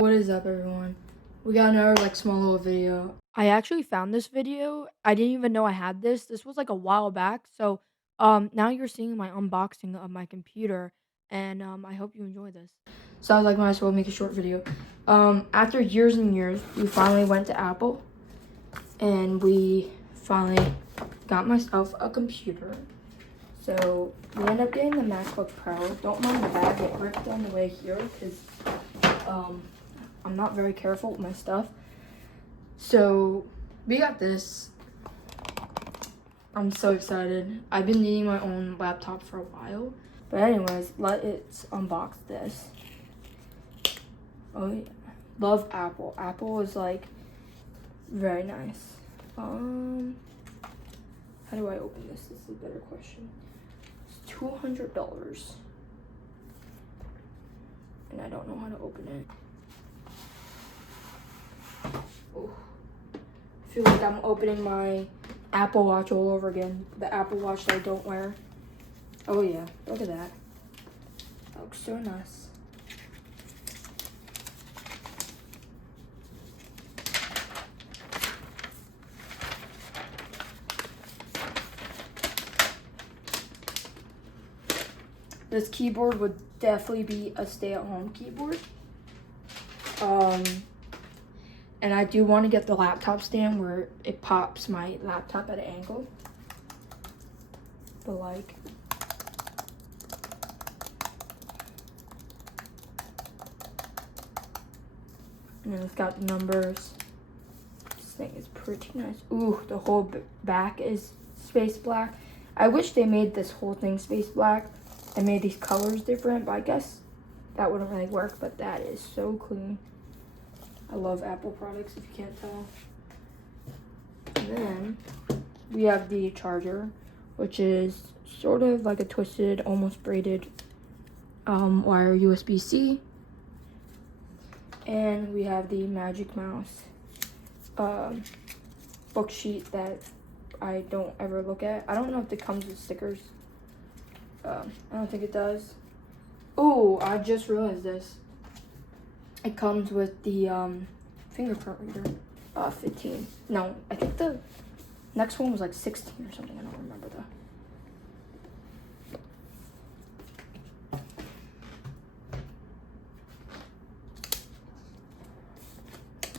What is up, everyone? We got another small little video. I actually found this video. I didn't even know I had this. This was a while back. So now you're seeing my unboxing of my computer, and I hope you enjoy this. So I was like, might as well make a short video. After years and years, we finally went to Apple, and we finally got myself a computer. So we ended up getting the MacBook Pro. Don't mind the bag, it ripped on the way here because I'm not very careful with my stuff. So we got this. I'm so excited. I've been needing my own laptop for a while. But anyways, let's unbox this. Oh yeah. Love Apple. Apple is very nice. How do I open this? This is a better question. It's $200. And I don't know how to open it. Oh. I feel like I'm opening my Apple Watch all over again. The Apple Watch that I don't wear. Oh yeah, look at that. That looks so nice. This keyboard would definitely be a stay-at-home keyboard. And I do want to get the laptop stand where it pops my laptop at an angle. But and then it's got numbers. This thing is pretty nice. Ooh, the whole back is space black. I wish they made this whole thing space black and made these colors different, but I guess that wouldn't really work, but that is so clean. I love Apple products, if you can't tell. And then we have the charger, which is sort of like a twisted, almost braided wire USB-C. And we have the Magic Mouse book sheet that I don't ever look at. I don't know if it comes with stickers. I don't think it does. Oh, I just realized this. It comes with the fingerprint reader. 15. No, I think the next one was 16 or something. I don't remember though.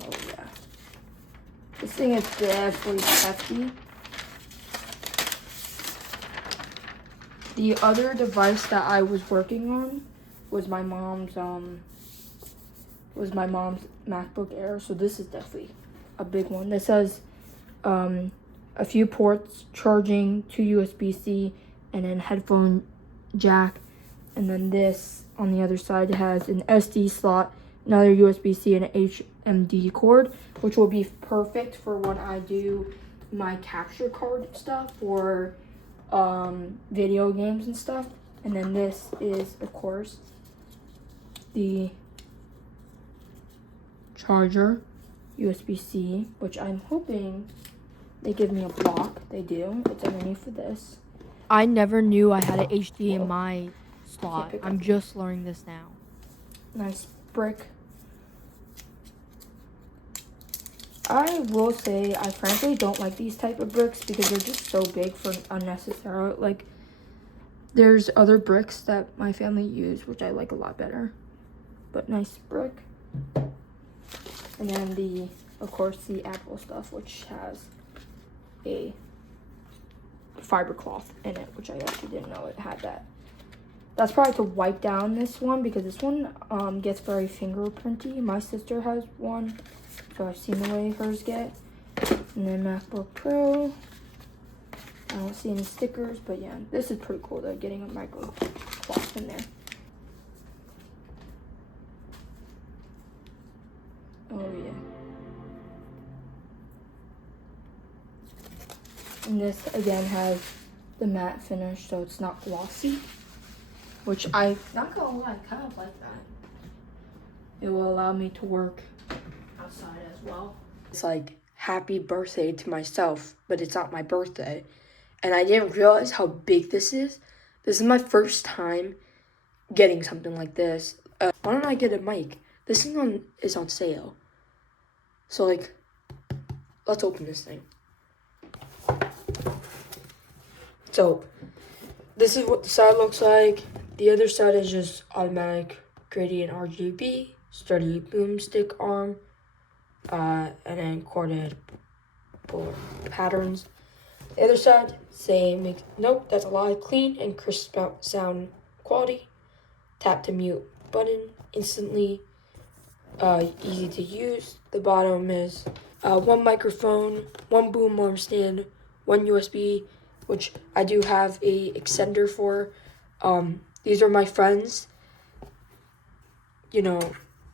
Oh yeah. This thing is definitely hefty. The other device that I was working on was my mom's MacBook Air, so this is definitely a big one. This has a few ports, charging, 2 USB-C, and then headphone jack. And then this on the other side has an SD slot, another USB-C, and an HMD cord, which will be perfect for when I do my capture card stuff or video games and stuff. And then this is, of course, the charger, USB-C, which I'm hoping they give me a block. They do. It's underneath for this. I never knew I had an HDMI slot. I'm just learning this now. Nice brick. I will say I frankly don't like these type of bricks because they're just so big for unnecessary. There's other bricks that my family use, which I like a lot better. But nice brick. And then of course, the Apple stuff, which has a fiber cloth in it, which I actually didn't know it had that. That's probably to wipe down this one because this one gets very fingerprinty. My sister has one, so I've seen the way hers get. And then MacBook Pro. I don't see any stickers, but yeah, this is pretty cool though, getting a micro cloth in there. Oh yeah. And this again has the matte finish, so it's not glossy, which I, not gonna lie, kind of like that. It will allow me to work outside as well. It's like happy birthday to myself, but it's not my birthday. And I didn't realize how big this is. This is my first time getting something like this. Why don't I get a mic? This thing is on sale. So like, let's open this thing. So this is what the side looks like. The other side is just automatic gradient RGB, sturdy boomstick arm, and then corded patterns. The other side, same. Nope, that's a lie. Clean and crisp sound quality. Tap to mute button instantly. Easy to use. The bottom is one microphone, one boom arm stand, one USB, which I do have a extender for. These are my friends. You know,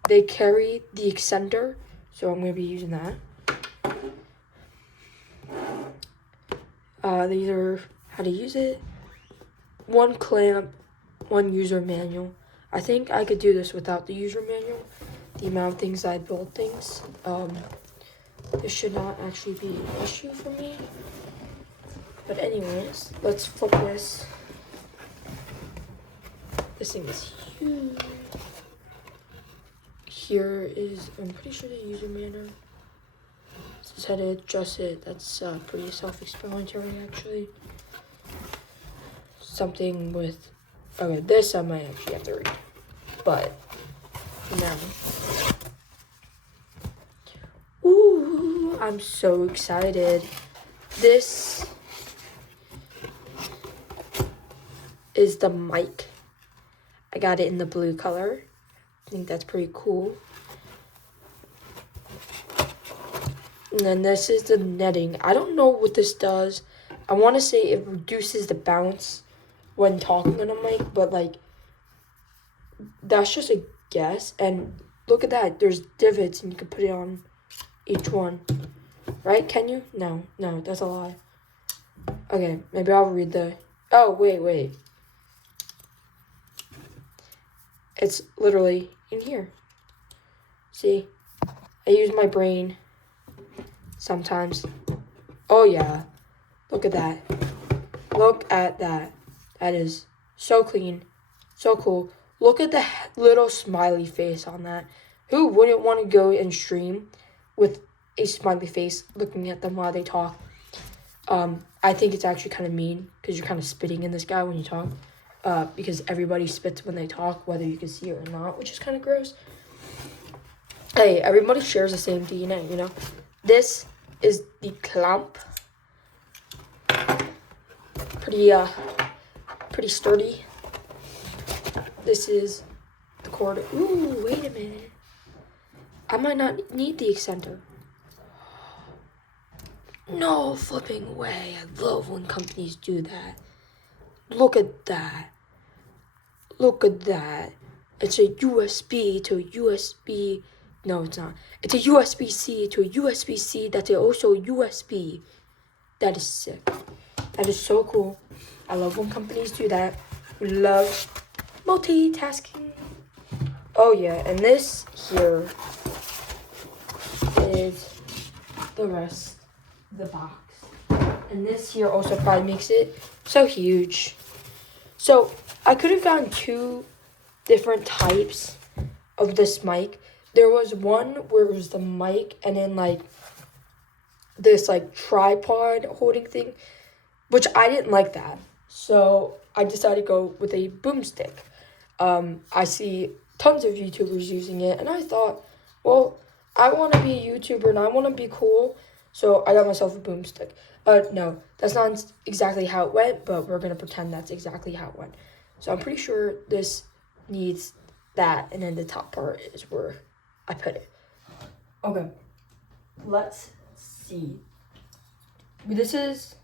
they carry the extender, so I'm gonna be using that. These are how to use it. One clamp, one user manual. I think I could do this without the user manual. The amount of things I build things. This should not actually be an issue for me. But anyways, let's flip this. This thing is huge. Here is, I'm pretty sure the user manual. It's how to adjust it. That's pretty self-explanatory actually. Something with, okay, this I might actually have to read. But, now. Ooh, I'm so excited. This is the mic. I got it in the blue color. I think that's pretty cool. And then this is the netting. I don't know what this does. I want to say it reduces the bounce when talking on a mic, but like, that's just a guess. And look at that. There's divots and you can put it on each one. Right? Can you? No, that's a lie. Okay, maybe I'll read the, oh, wait. It's literally in here. See? I use my brain sometimes. Oh yeah, look at that. Look at that. That is so clean, so cool. Look at the little smiley face on that. Who wouldn't want to go and stream with a smiley face looking at them while they talk? I think it's actually kind of mean because you're kind of spitting in this guy when you talk. Because everybody spits when they talk, whether you can see it or not, which is kind of gross. Hey, everybody shares the same DNA, you know? This is the clamp. Pretty sturdy. This is the cord. Ooh, wait a minute. I might not need the extender. No flipping way. I love when companies do that. Look at that. Look at that. It's a USB to a USB. No, it's not. It's a USB-C to a USB-C that's also USB. That is sick. That is so cool. I love when companies do that. We love multitasking. Oh yeah, and this here is the rest of the box. And this here also probably makes it so huge. So I could have gotten two different types of this mic. There was one where it was the mic and then like this like tripod holding thing, which I didn't like that. So I decided to go with a boomstick. I see tons of YouTubers using it and I thought, well, I want to be a YouTuber and I want to be cool. So I got myself a boomstick. No, that's not exactly how it went, but we're going to pretend that's exactly how it went. So I'm pretty sure this needs that, and then the top part is where I put it. Okay, let's see. This is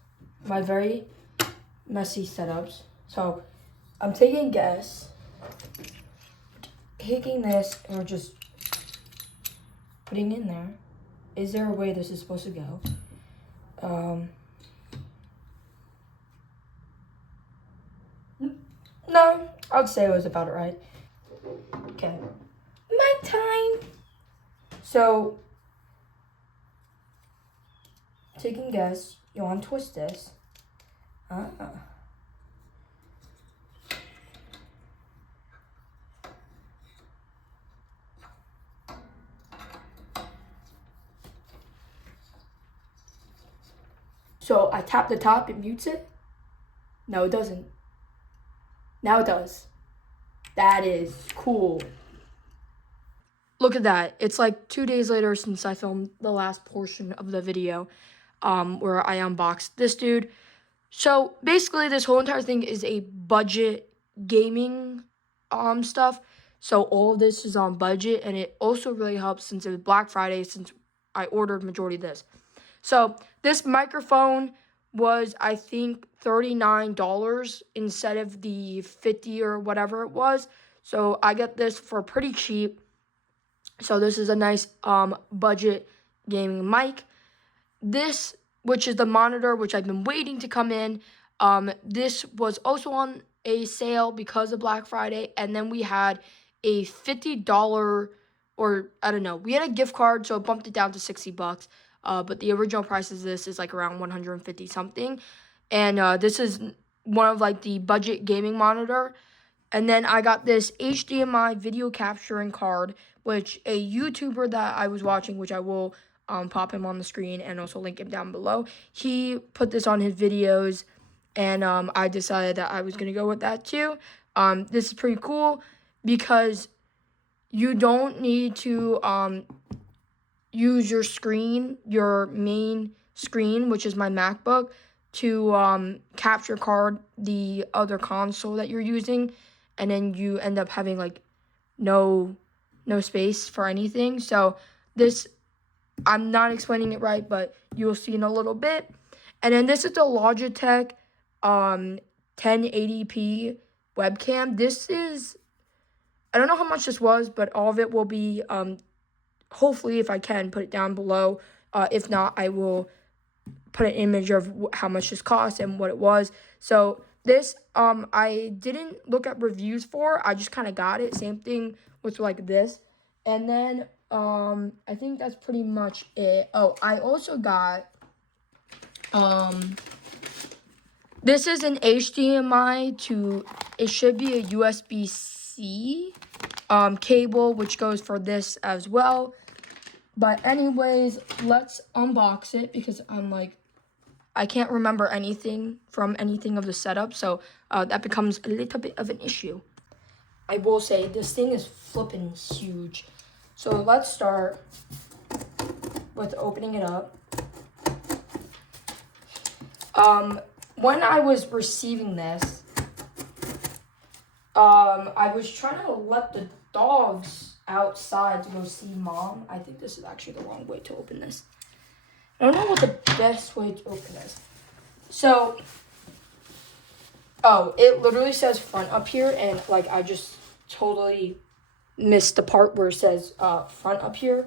my very messy setups. So I'm taking a guess, taking this, and we're just putting in there. Is there a way this is supposed to go? No, I'd say it was about it right. Okay, my time. So, taking a guess, you want to twist this. So I tap the top, it mutes it. No, it doesn't. Now it does. That is cool. Look at that. It's like 2 days later since I filmed the last portion of the video where I unboxed this dude. So basically this whole entire thing is a budget gaming stuff. So all of this is on budget, and it also really helps since it was Black Friday, since I ordered majority of this. So this microphone was, I think, $39 instead of the $50 or whatever it was. So I got this for pretty cheap. So this is a nice budget gaming mic. This, which is the monitor, which I've been waiting to come in, this was also on a sale because of Black Friday. And then we had a $50, or I don't know, we had a gift card, so it bumped it down to $60. But the original price of this is like around 150 something. And this is one of like the budget gaming monitor. And then I got this HDMI video capturing card, which a YouTuber that I was watching, which I will pop him on the screen and also link him down below. He put this on his videos, and I decided that I was going to go with that too. This is pretty cool because you don't need to use your screen, your main screen, which is my MacBook, to capture card the other console that you're using, and then you end up having like no space for anything. So this, I'm not explaining it right, but you'll see in a little bit. And then this is the Logitech 1080p webcam. This is, I don't know how much this was, but all of it will be hopefully, if I can, put it down below. If not, I will put an image of how much this cost and what it was. So this, I didn't look at reviews for. I just kind of got it. Same thing with like this. And then I think that's pretty much it. Oh, I also got this is an HDMI to, it should be a USB-C cable, which goes for this as well. But anyways, let's unbox it because I'm like, I can't remember anything from anything of the setup, so that becomes a little bit of an issue. I will say this thing is flipping huge. So let's start with opening it up. When I was receiving this, I was trying to let the dogs outside to go see mom. I think this is actually the wrong way to open this. I don't know what the best way to open this. So, oh, it literally says front up here, and like I just totally missed the part where it says front up here.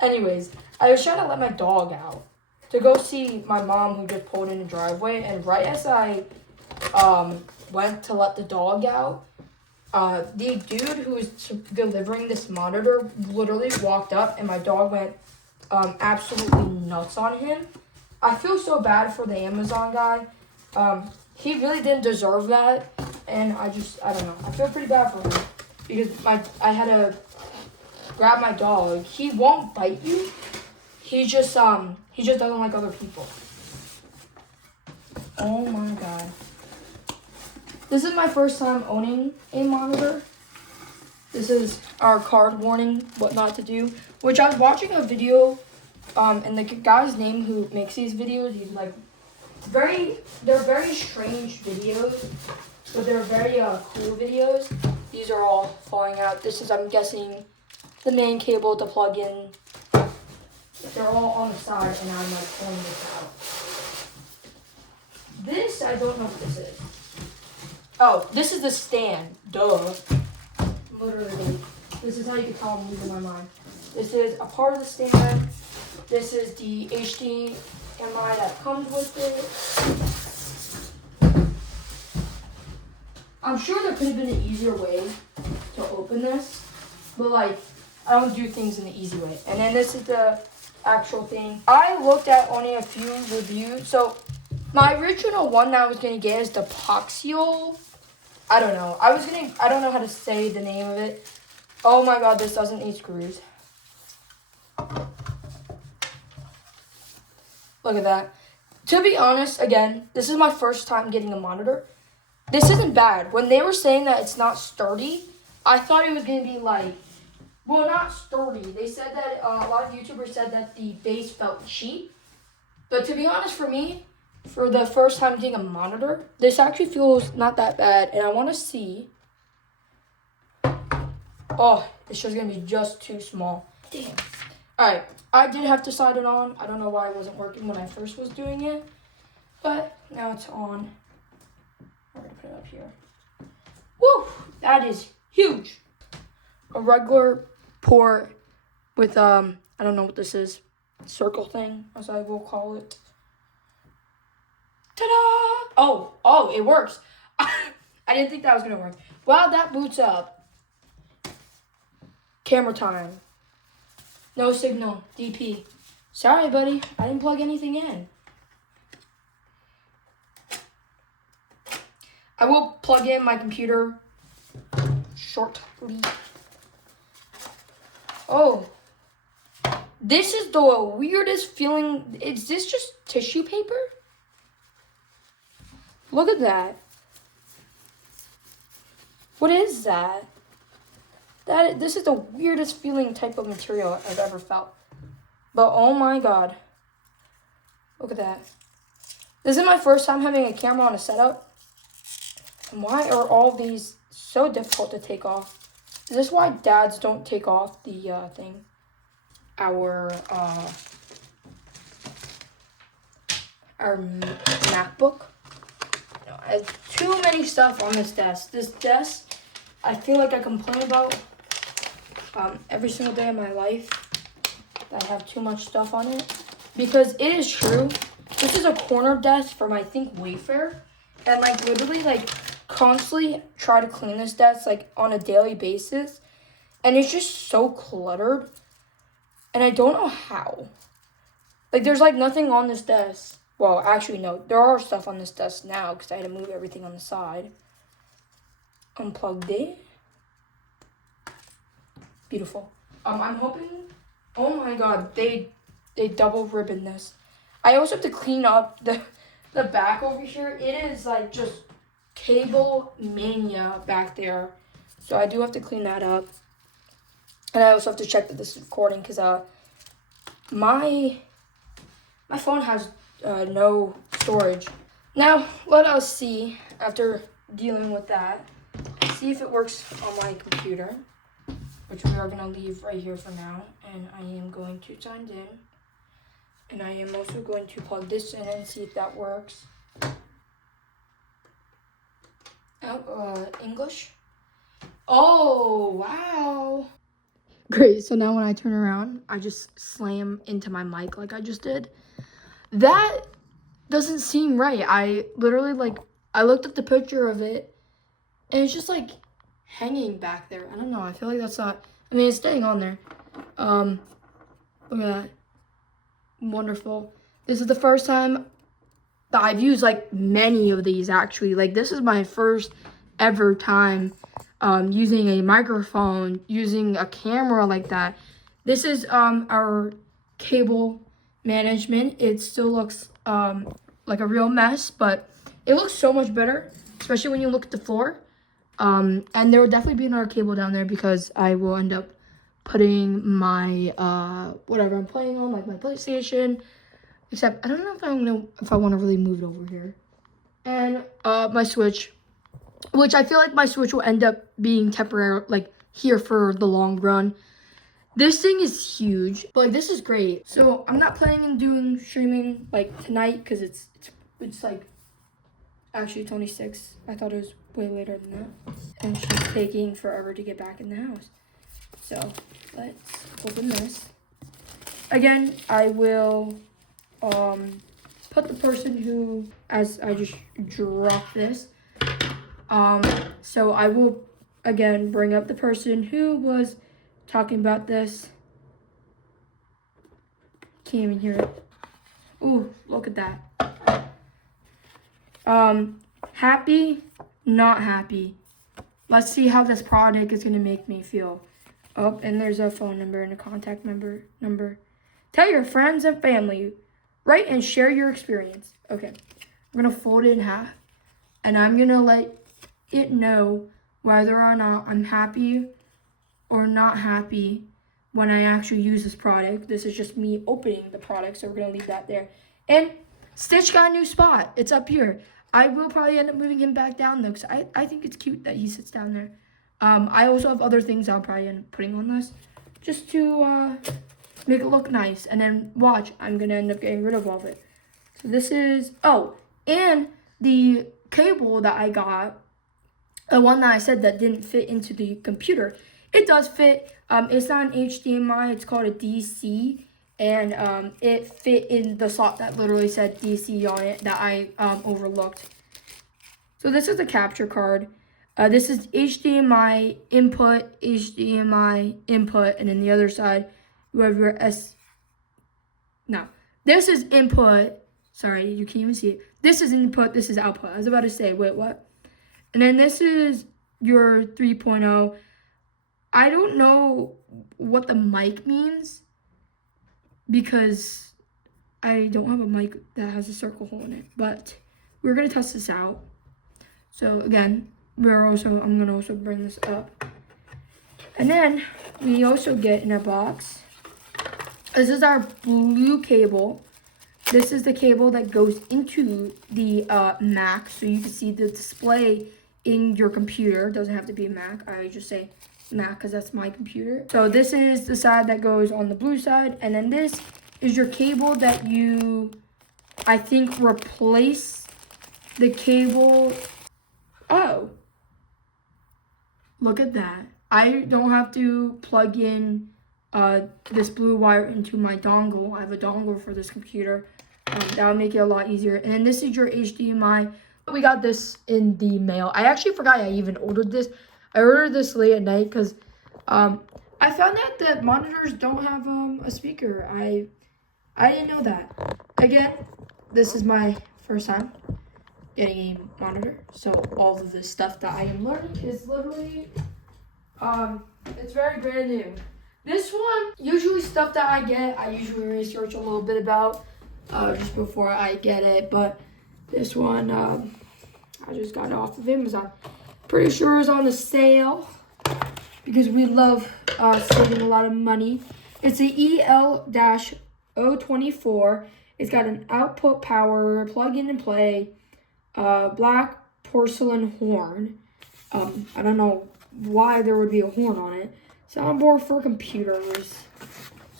Anyways, I was trying to let my dog out to go see my mom, who just pulled in the driveway, and right as I went to let the dog out, the dude who was delivering this monitor literally walked up, and my dog went absolutely nuts on him. I feel so bad for the Amazon guy. He really didn't deserve that, and I don't know. I feel pretty bad for him because I had to grab my dog. He won't bite you. He just doesn't like other people. Oh my god. This is my first time owning a monitor. This is our card warning, what not to do. Which I was watching a video, and the guy's name who makes these videos, he's like, they're very strange videos, but they're very cool videos. These are all falling out. This is, I'm guessing, the main cable to plug in. They're all on the side, and I'm like pulling this out. This, I don't know what this is. Oh, this is the stand. Duh. Literally. This is how you can tell I'm losing my mind. This is a part of the stand. This is the HDMI that comes with it. I'm sure there could have been an easier way to open this, but like, I don't do things in the easy way. And then this is the actual thing. I looked at only a few reviews. So my original one that I was gonna get is the Poxial. I don't know. I don't know how to say the name of it. Oh my god, this doesn't need screws. Look at that. To be honest, again, this is my first time getting a monitor. This isn't bad. When they were saying that it's not sturdy, I thought it was going to be like, well, not sturdy. They said that, a lot of YouTubers said that the base felt cheap. But to be honest, for me, for the first time getting a monitor, this actually feels not that bad. And I want to see. Oh, it's just going to be just too small. Damn. All right. I did have to slide it on. I don't know why it wasn't working when I first was doing it. But now it's on. We're going to put it up here. Woo! That is huge. A regular port with, I don't know what this is. Circle thing, as I will call it. Ta-da! Oh, it works. I didn't think that was going to work. While that boots up, camera time. No signal, DP. Sorry, buddy. I didn't plug anything in. I will plug in my computer shortly. Oh. This is the weirdest feeling. Is this just tissue paper? Look at that. What is that? This is the weirdest feeling type of material I've ever felt. But oh my god. Look at that. This is my first time having a camera on a setup. And why are all these so difficult to take off? Is this why dads don't take off the thing? Our MacBook. I have too many stuff on this desk. This desk, I feel like I complain about every single day of my life. That I have too much stuff on it. Because it is true. This is a corner desk from, I think, Wayfair. And, like, literally, like, constantly try to clean this desk, like, on a daily basis. And it's just so cluttered. And I don't know how. Like, there's, like, nothing on this desk. Well, actually, no. There are stuff on this desk now because I had to move everything on the side. Unplugged it. Beautiful. I'm hoping... Oh, my God. They double ribbon this. I also have to clean up the back over here. It is, like, just cable mania back there. So I do have to clean that up. And I also have to check that this is recording because my phone has no storage. Now, let us see, after dealing with that, see if it works on my computer, which we are going to leave right here for now. And I am going to sign in. And I am also going to plug this in and see if that works. Oh, English? Oh, wow. Great, so now when I turn around, I just slam into my mic like I just did. That doesn't seem right. I literally, like, I looked at the picture of it, and it's just, like, hanging back there. I don't know, I feel like that's not, I mean, it's staying on there. Look at that. Wonderful. This is the first time that I've used, like, many of these, actually. Like, this is my first ever time using a microphone, using a camera like that. This is our cable management. It still looks like a real mess, but it looks so much better, especially when you look at the floor. And there will definitely be another cable down there because I will end up putting my whatever I'm playing on, like my PlayStation. Except I don't know if I want to really move it over here. And my Switch, which I feel like my Switch will end up being temporary, like here for the long run. This thing is huge, but like, this is great. So I'm not planning on doing streaming like tonight because it's like, actually it's only 6. I thought it was way later than that. And she's taking forever to get back in the house. So let's open this. Again, I will put the person who, as I just dropped this, so I will again bring up the person who was talking about this. Can't even hear it. Ooh, look at that. Happy, not happy. Let's see how this product is gonna make me feel. Oh, and there's a phone number and a contact number. Tell your friends and family Write and share your experience. Okay, I'm gonna fold it in half, and I'm gonna let it know whether or not I'm happy or not happy when I actually use this product. This is just me opening the product, so we're gonna leave that there. And Stitch got a new spot. It's up here. I will probably end up moving him back down though, because I think it's cute that he sits down there. I also have other things I'll probably end up putting on this, just to make it look nice. And then watch, I'm gonna end up getting rid of all of it. So this is, oh, and the cable that I got, the one that I said that didn't fit into the computer, it does fit. It's not an HDMI, it's called a DC, and it fit in the slot that literally said DC on it that I overlooked. So this is the capture card. This is HDMI input, and then the other side, you have your no, this is input. Sorry, you can't even see it. This is input, this is output. I was about to say, wait, what? And then this is your 3.0. I don't know what the mic means because I don't have a mic that has a circle hole in it, but we're gonna test this out. So again, I'm gonna also bring this up. And then we also get in a box, this is our blue cable. This is the cable that goes into the Mac, so you can see the display in your computer. It doesn't have to be a Mac. I just say Mac because that's my computer. So this is the side that goes on the blue side, and then this is your cable that you, I think, replace the cable. Oh, look at that. I don't have to plug in this blue wire into my dongle. I have a dongle for this computer. That would make it a lot easier. And then this is your HDMI. We got this in the mail. I actually forgot I even ordered this. I ordered this late at night because I found out that monitors don't have a speaker. I didn't know that. Again, this is my first time getting a monitor. So all of this stuff that I am learning is literally, it's very brand new. This one, usually stuff that I usually research a little bit about just before I get it. But this one, I just got it off of Amazon. Pretty sure it's on the sale because we love saving a lot of money. It's the EL-024. It's got an output power, plug in and play, black porcelain horn. I don't know why there would be a horn on it. Soundboard for computers.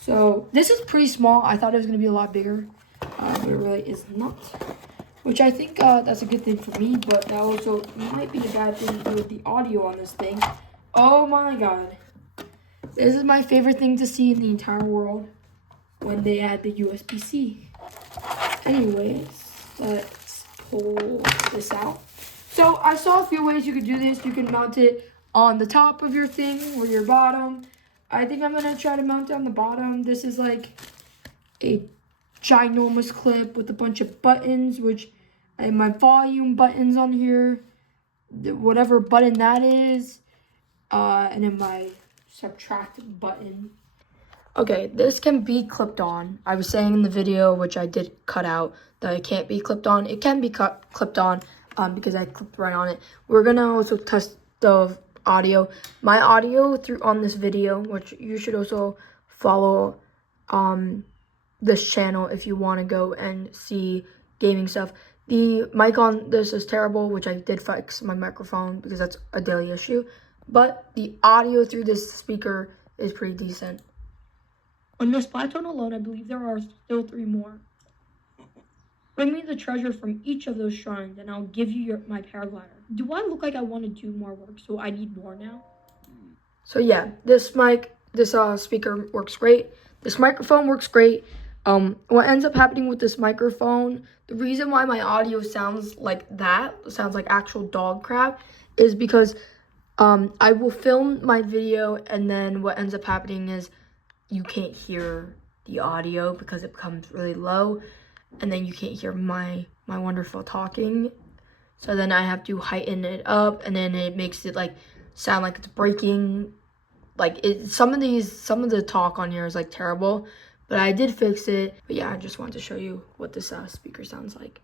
So this is pretty small. I thought it was going to be a lot bigger, but it really is not. Which I think that's a good thing for me, but that also might be a bad thing with the audio on this thing. Oh my god. This is my favorite thing to see in the entire world when they add the USB-C. Anyways, let's pull this out. So I saw a few ways you could do this. You can mount it on the top of your thing or your bottom. I think I'm gonna try to mount it on the bottom. This is like a ginormous clip with a bunch of buttons, which I have my volume buttons on here, whatever button that is, and then my subtract button. Okay, this can be clipped on. I was saying in the video, which I did cut out, that it can't be clipped on. It can be clipped on because I clipped right on it. We're gonna also test the audio. My audio on this video, which you should also follow this channel if you want to go and see gaming stuff. The mic on this is terrible, which I did fix my microphone because that's a daily issue. But the audio through this speaker is pretty decent. On this Splatoon alone, I believe there are still 3 more. Bring me the treasure from each of those shrines, and I'll give you my paraglider. Do I look like I want to do more work, so I need more now? So yeah, this speaker works great. This microphone works great. What ends up happening with this microphone, the reason why my audio sounds like that, sounds like actual dog crap, is because I will film my video, and then what ends up happening is you can't hear the audio because it becomes really low, and then you can't hear my wonderful talking. So then I have to heighten it up, and then it makes it like sound like it's breaking. Like some of the talk on here is like terrible, But I did fix it. But yeah, I just wanted to show you what this speaker sounds like.